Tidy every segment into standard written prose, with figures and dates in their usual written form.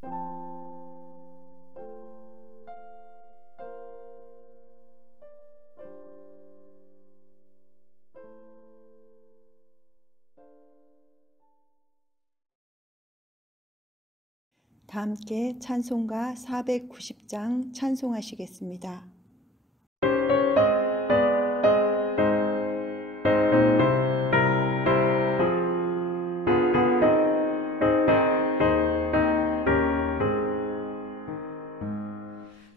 다 함께 찬송가 490장 찬송하시겠습니다.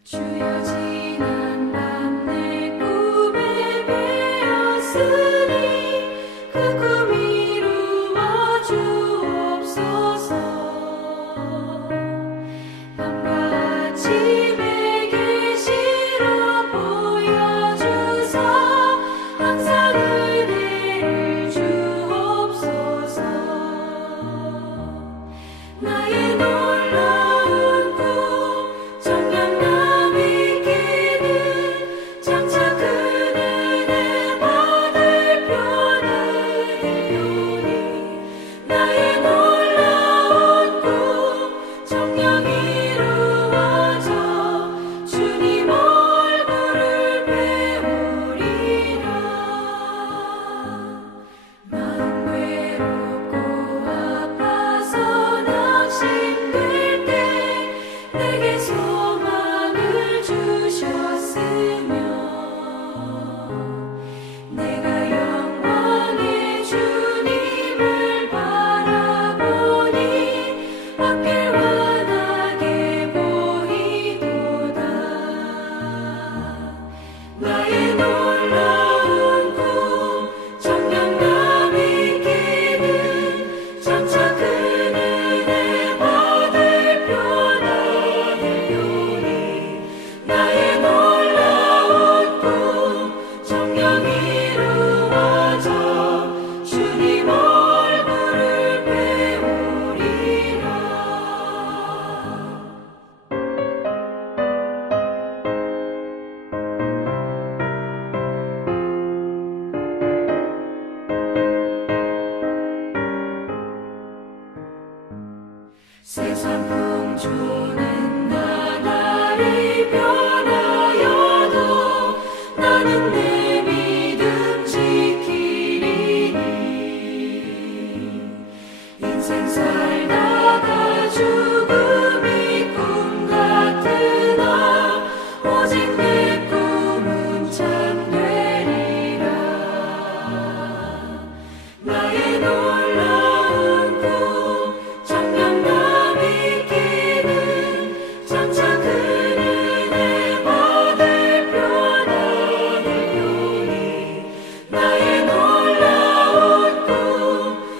주여 지난 밤 내 꿈에 베었으니 그 꿈 이루어 주옵소서. 밤과 아침에 계시로 보여주사 항상 은혜를 주옵소서. 나의 놀라운 꿈 정녕 장차 그 은혜 받을 표는 되오니 나의 놀라운 꿈 정녕 이루어져 주님 얼굴을 배우리라. 마음 외롭고 아파서 낙심될 때 내게 소망을 주셨으며 내가 영광의 주님을 바라보니 앞길 환하게 보이도다. 나의 놀라운 꿈 정녕 남이 끼는 장차 큰 은혜 받을 표나 되오니 나의 놀라운 꿈 정녕 이루어져 주님 얼굴을 배우리라. 세상 풍조는 나날이 변하여도 나는 내 믿음 지키리니. 인생 살다가 죽음이 꿈 같으나 오직 내 꿈은 참되리라. 나의 놀라운 꿈 정녕 남이 끼는 장차 큰 은혜 받을 표나 되오니 나의 놀라운 꿈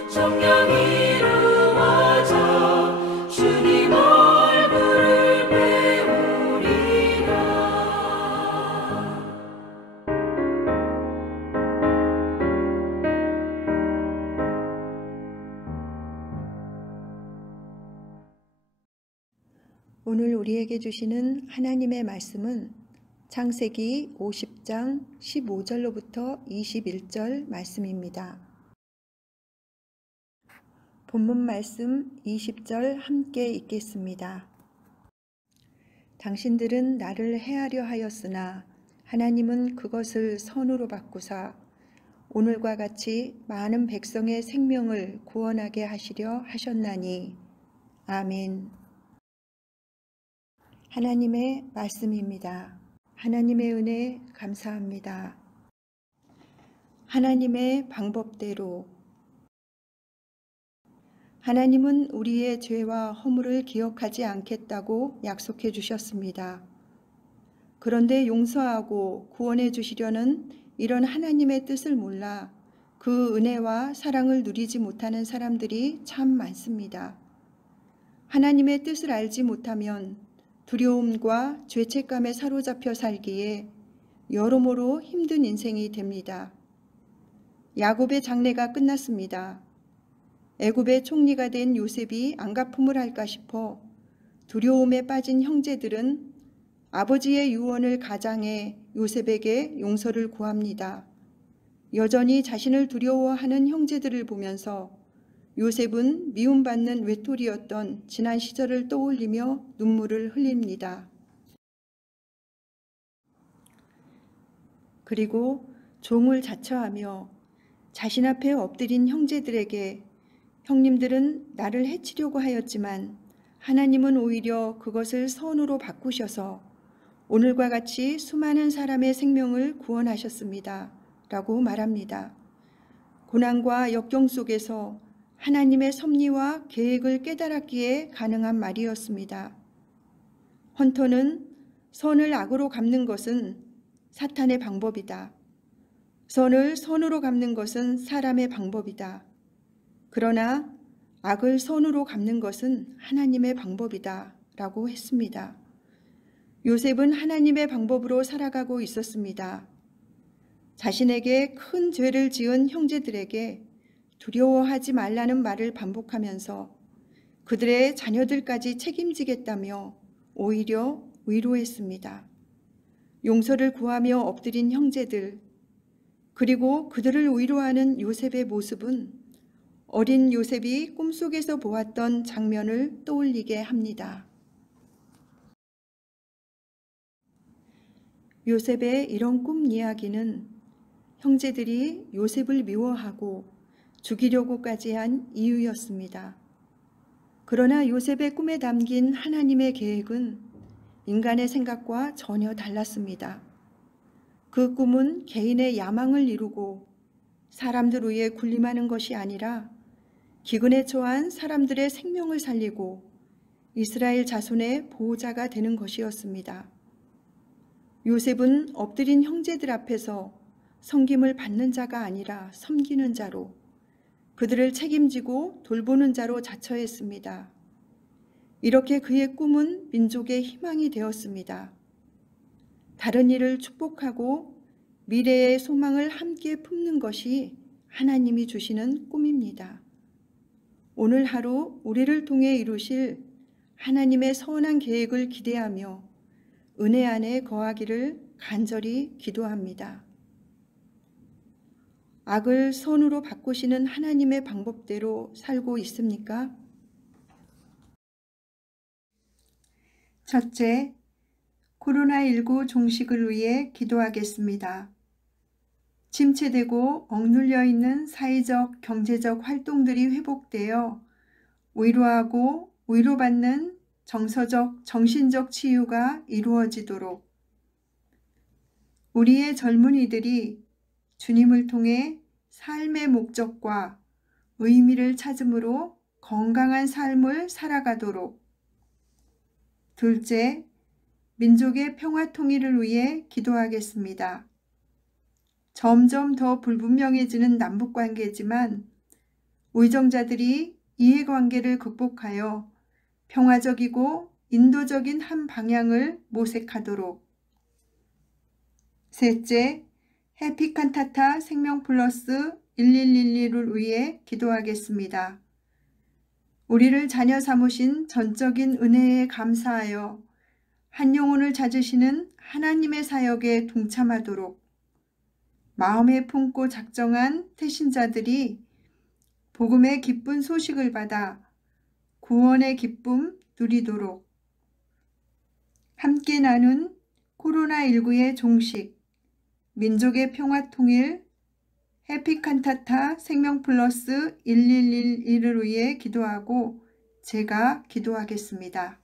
정녕 이루어져 주님 얼굴을 배우리라. 오늘 우리에게 주시는 하나님의 말씀은 창세기 50장 15절로부터 21절 말씀입니다. 본문 말씀 20절 함께 읽겠습니다. 당신들은 나를 해하려 하였으나 하나님은 그것을 선으로 바꾸사 오늘과 같이 많은 백성의 생명을 구원하게 하시려 하셨나니. 아멘. 하나님의 말씀입니다. 하나님의 은혜 감사합니다. 하나님의 방법대로 하나님은 우리의 죄와 허물을 기억하지 않겠다고 약속해 주셨습니다. 그런데 용서하고 구원해 주시려는 이런 하나님의 뜻을 몰라 그 은혜와 사랑을 누리지 못하는 사람들이 참 많습니다. 하나님의 뜻을 알지 못하면 두려움과 죄책감에 사로잡혀 살기에 여러모로 힘든 인생이 됩니다. 야곱의 장래가 끝났습니다. 애굽의 총리가 된 요셉이 안갚음을 할까 싶어 두려움에 빠진 형제들은 아버지의 유언을 가장해 요셉에게 용서를 구합니다. 여전히 자신을 두려워하는 형제들을 보면서 요셉은 미움받는 외톨이였던 지난 시절을 떠올리며 눈물을 흘립니다. 그리고 종을 자처하며 자신 앞에 엎드린 형제들에게 형님들은 나를 해치려고 하였지만 하나님은 오히려 그것을 선으로 바꾸셔서 오늘과 같이 수많은 사람의 생명을 구원하셨습니다. 라고 말합니다. 고난과 역경 속에서 하나님의 섭리와 계획을 깨달았기에 가능한 말이었습니다. 헌터는 선을 악으로 갚는 것은 사탄의 방법이다. 선을 선으로 갚는 것은 사람의 방법이다. 그러나 악을 선으로 갚는 것은 하나님의 방법이다. 라고 했습니다. 요셉은 하나님의 방법으로 살아가고 있었습니다. 자신에게 큰 죄를 지은 형제들에게 두려워하지 말라는 말을 반복하면서 그들의 자녀들까지 책임지겠다며 오히려 위로했습니다. 용서를 구하며 엎드린 형제들, 그리고 그들을 위로하는 요셉의 모습은 어린 요셉이 꿈속에서 보았던 장면을 떠올리게 합니다. 요셉의 이런 꿈 이야기는 형제들이 요셉을 미워하고 죽이려고까지 한 이유였습니다. 그러나 요셉의 꿈에 담긴 하나님의 계획은 인간의 생각과 전혀 달랐습니다. 그 꿈은 개인의 야망을 이루고 사람들 위에 군림하는 것이 아니라 기근에 처한 사람들의 생명을 살리고 이스라엘 자손의 보호자가 되는 것이었습니다. 요셉은 엎드린 형제들 앞에서 섬김을 받는 자가 아니라 섬기는 자로, 그들을 책임지고 돌보는 자로 자처했습니다. 이렇게 그의 꿈은 민족의 희망이 되었습니다. 다른 이를 축복하고 미래의 소망을 함께 품는 것이 하나님이 주시는 꿈입니다. 오늘 하루 우리를 통해 이루실 하나님의 선한 계획을 기대하며 은혜 안에 거하기를 간절히 기도합니다. 악을 선으로 바꾸시는 하나님의 방법대로 살고 있습니까? 첫째, 코로나19 종식을 위해 기도하겠습니다. 침체되고 억눌려 있는 사회적, 경제적 활동들이 회복되어 위로하고 위로받는 정서적, 정신적 치유가 이루어지도록 우리의 젊은이들이 주님을 통해 삶의 목적과 의미를 찾음으로 건강한 삶을 살아가도록. 둘째, 민족의 평화 통일을 위해 기도하겠습니다. 점점 더 불분명해지는 남북관계지만 의정자들이 이해관계를 극복하여 평화적이고 인도적인 한 방향을 모색하도록. 셋째, 해피칸타타 생명플러스 1111을 위해 기도하겠습니다. 우리를 자녀 삼으신 전적인 은혜에 감사하여 한 영혼을 찾으시는 하나님의 사역에 동참하도록 마음에 품고 작정한 태신자들이 복음의 기쁜 소식을 받아 구원의 기쁨 누리도록 함께 나눈 코로나19의 종식, 민족의 평화 통일, 해피칸타타 생명플러스 1111을 위해 기도하고 제가 기도하겠습니다.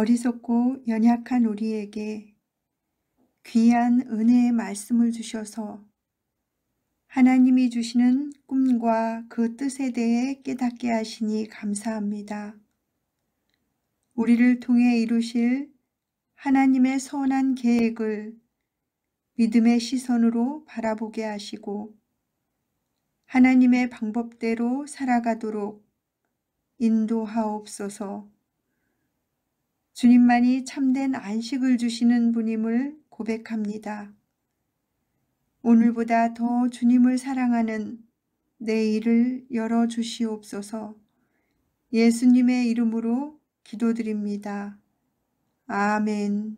어리석고 연약한 우리에게 귀한 은혜의 말씀을 주셔서 하나님이 주시는 꿈과 그 뜻에 대해 깨닫게 하시니 감사합니다. 우리를 통해 이루실 하나님의 선한 계획을 믿음의 시선으로 바라보게 하시고 하나님의 방법대로 살아가도록 인도하옵소서. 주님만이 참된 안식을 주시는 분임을 고백합니다. 오늘보다 더 주님을 사랑하는 내 일을 열어주시옵소서. 예수님의 이름으로 기도드립니다. 아멘.